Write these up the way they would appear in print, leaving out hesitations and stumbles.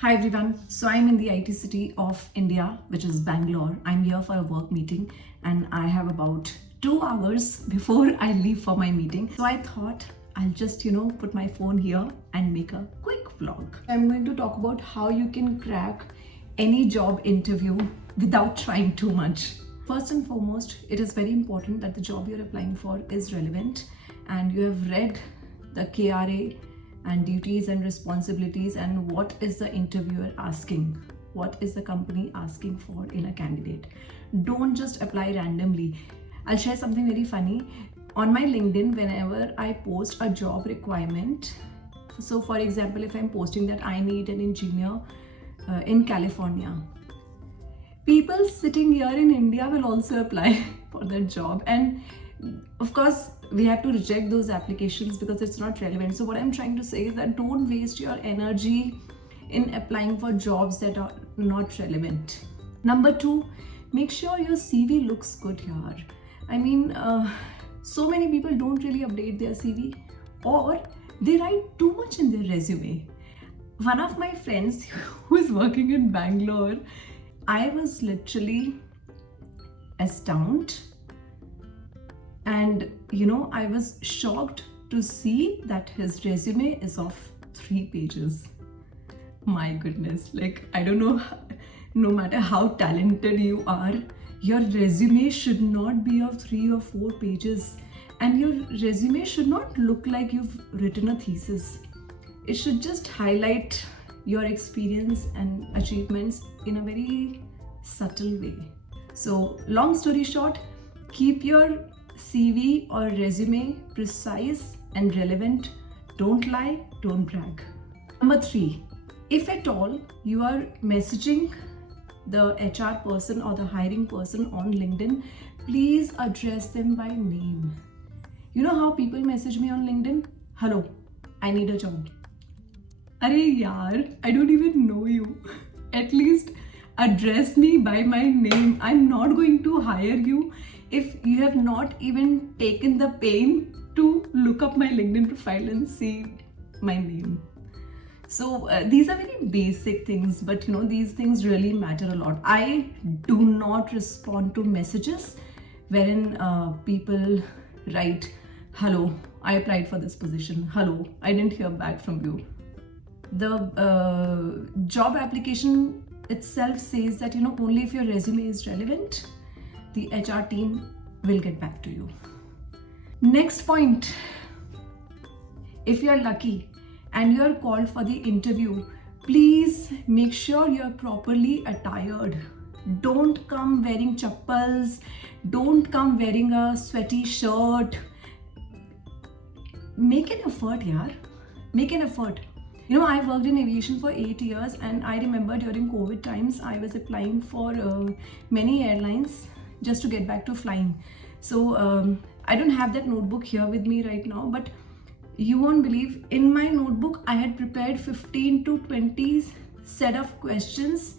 Hi everyone. So I'm in the IT city of India, which is Bangalore. I'm here for a work meeting and I have about 2 hours before I leave for my meeting. So I thought I'll just, put my phone here and make a quick vlog. I'm going to talk about how you can crack any job interview without trying too much. First and foremost, it is very important that the job you're applying for is relevant and you have read the KRA and duties and responsibilities and what is the interviewer asking, what is the company asking for in a candidate. Don't just apply randomly. I'll share something very funny. On my LinkedIn, whenever I post a job requirement, so for example, if I'm posting that I need an engineer in California, people sitting here in India will also apply for that job, and of course we have to reject those applications because it's not relevant. So what I'm trying to say is that don't waste your energy in applying for jobs that are not relevant. Number two, make sure your CV looks good here. I mean, so many people don't really update their CV, or they write too much in their resume. One of my friends who is working in Bangalore, I was literally astounded. And I was shocked to see that his resume is of 3 pages. My goodness, I don't know, no matter how talented you are, your resume should not be of 3 or 4 pages. And your resume should not look like you've written a thesis. It should just highlight your experience and achievements in a very subtle way. So, long story short, keep your CV or resume precise and relevant. Don't lie, don't brag. Number 3, if at all you are messaging the HR person or the hiring person on LinkedIn, please address them by name. You know how people message me on LinkedIn? Hello, I need a job. Arey yaar, I don't even know you. At least address me by my name. I'm not going to hire you if you have not even taken the pain to look up my LinkedIn profile and see my name. So these are very basic things, but these things really matter a lot. I do not respond to messages wherein people write, hello, I applied for this position. Hello, I didn't hear back from you. The job application itself says that only if your resume is relevant, the HR team will get back to you. Next point, if you're lucky and you're called for the interview, please make sure you're properly attired. Don't come wearing chappals, don't come wearing a sweaty shirt. Make an effort, yaar. Make an effort. I worked in aviation for 8 years, and I remember during COVID times, I was applying for many airlines just to get back to flying. So I don't have that notebook here with me right now, but you won't believe, in my notebook, I had prepared 15 to 20 set of questions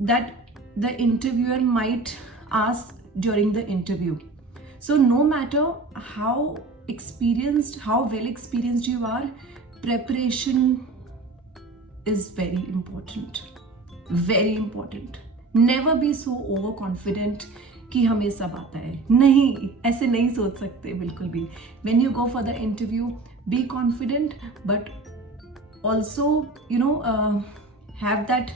that the interviewer might ask during the interview. So no matter how well experienced you are, preparation is very important. Very important. Never be so overconfident कि हमें सब आता है. नहीं, ऐसे नहीं सोच सकते बिल्कुल भी. When you go for the interview, be confident, but also have that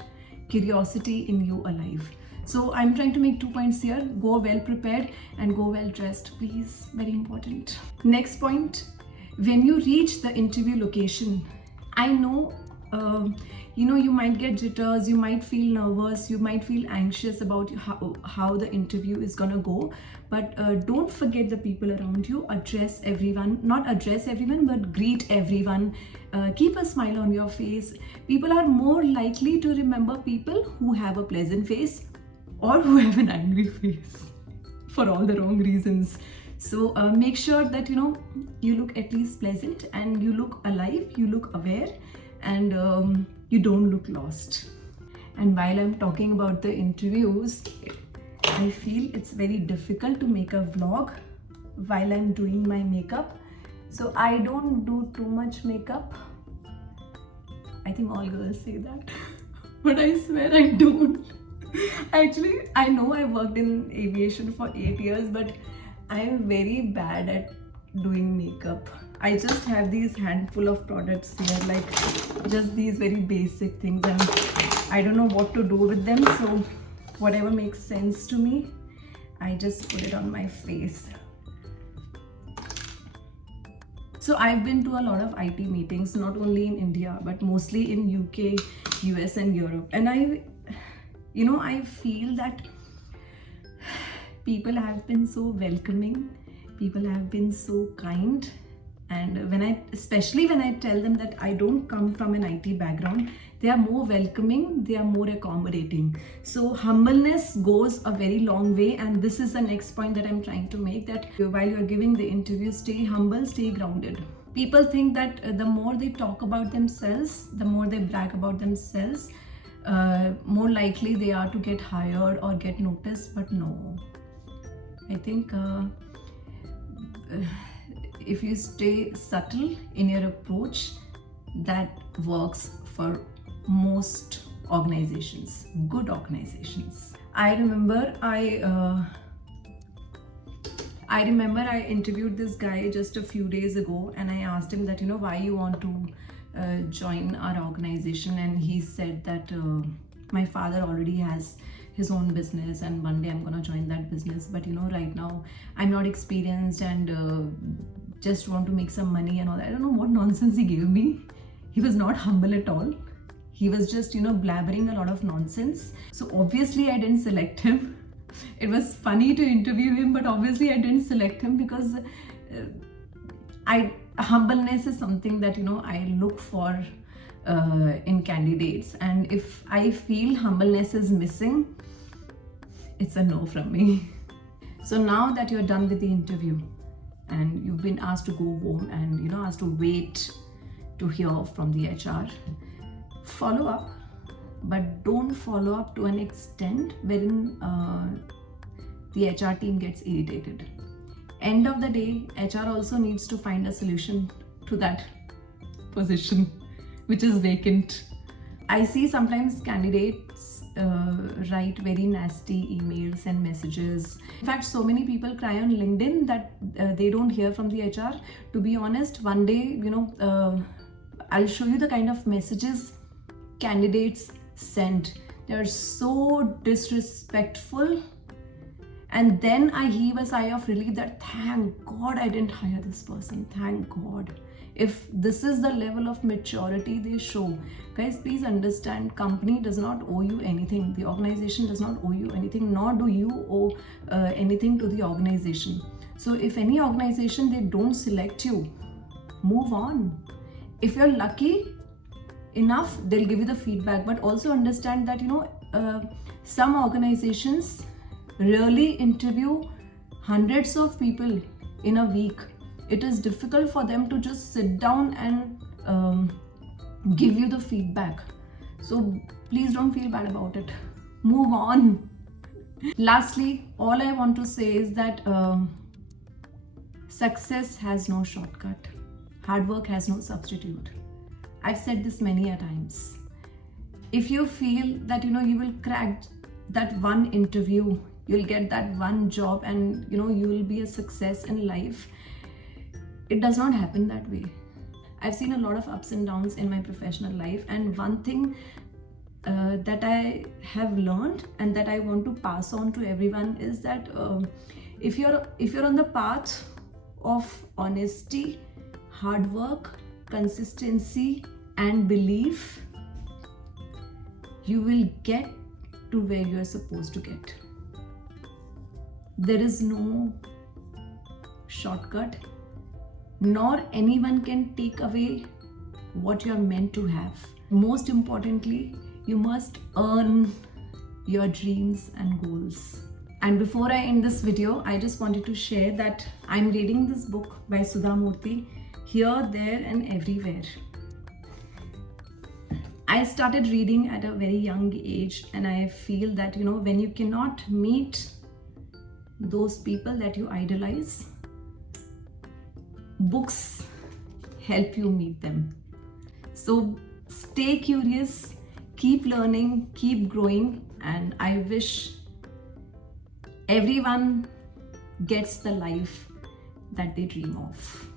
curiosity in you alive. So I'm trying to make 2 points here. Go well prepared and go well dressed, please. Very important. Next point, when you reach the interview location, I know you might get jitters, you might feel nervous, you might feel anxious about how the interview is gonna go, but don't forget the people around you. Address everyone, not address everyone, but greet everyone. Keep a smile on your face. People are more likely to remember people who have a pleasant face or who have an angry face for all the wrong reasons. So make sure that you look at least pleasant and you look alive, you look aware, and you don't look lost. And while I'm talking about the interviews, I feel it's very difficult to make a vlog while I'm doing my makeup. So I don't do too much makeup. I think all girls say that, but I swear I don't. Actually, I know I worked in aviation for 8 years, but I am very bad at doing makeup. I just have these handful of products here, like just these very basic things, and I don't know what to do with them. So whatever makes sense to me, I just put it on my face. So I've been to a lot of IT meetings, not only in India, but mostly in UK, US and Europe. And I feel that people have been so welcoming, people have been so kind. And especially when I tell them that I don't come from an IT background, they are more welcoming, they are more accommodating. So humbleness goes a very long way, and this is the next point that I'm trying to make, that while you're giving the interview, stay humble, stay grounded. People think that the more they talk about themselves, the more they brag about themselves, more likely they are to get hired or get noticed, but no. I think if you stay subtle in your approach, that works for most organizations, good organizations. I remember I interviewed this guy just a few days ago, and I asked him that, why you want to join our organization, and he said that my father already has his own business and one day I'm gonna join that business, but right now I'm not experienced and just want to make some money and all that. I don't know what nonsense he gave me. He was not humble at all. He was just blabbering a lot of nonsense. So obviously I didn't select him. It was funny to interview him, but obviously I didn't select him because humbleness is something that I look for in candidates, and if I feel humbleness is missing, it's a no from me. So now that you're done with the interview and you've been asked to go home and asked to wait to hear from the HR, follow up, but don't follow up to an extent wherein the HR team gets irritated. End of the day, HR also needs to find a solution to that position which is vacant. I see sometimes candidates write very nasty emails and messages. In fact, so many people cry on LinkedIn that they don't hear from the HR. To be honest, one day, I'll show you the kind of messages candidates send. They're so disrespectful. And then I heave a sigh of relief that thank God I didn't hire this person. Thank God. If this is the level of maturity they show, guys, please understand, company does not owe you anything. The organization does not owe you anything, nor do you owe anything to the organization. So if any organization, they don't select you, move on. If you're lucky enough, they'll give you the feedback. But also understand that, some organizations really interview hundreds of people in a week. It is difficult for them to just sit down and give you the feedback. So please don't feel bad about it. Move on. Lastly, all I want to say is that success has no shortcut. Hard work has no substitute. I've said this many a times. If you feel that you will crack that one interview, you'll get that one job, and you will be a success in life, it does not happen that way. I've seen a lot of ups and downs in my professional life, and one thing that I have learned and that I want to pass on to everyone is that if you're on the path of honesty, hard work, consistency and belief, you will get to where you're supposed to get. There is no shortcut, nor anyone can take away what you're meant to have. Most importantly, you must earn your dreams and goals. And before I end this video, I just wanted to share that I'm reading this book by Sudha Murthy, Here, There and Everywhere. I started reading at a very young age, and I feel that when you cannot meet those people that you idolize, books help you meet them. So Stay curious, keep learning, keep growing, and I wish everyone gets the life that they dream of.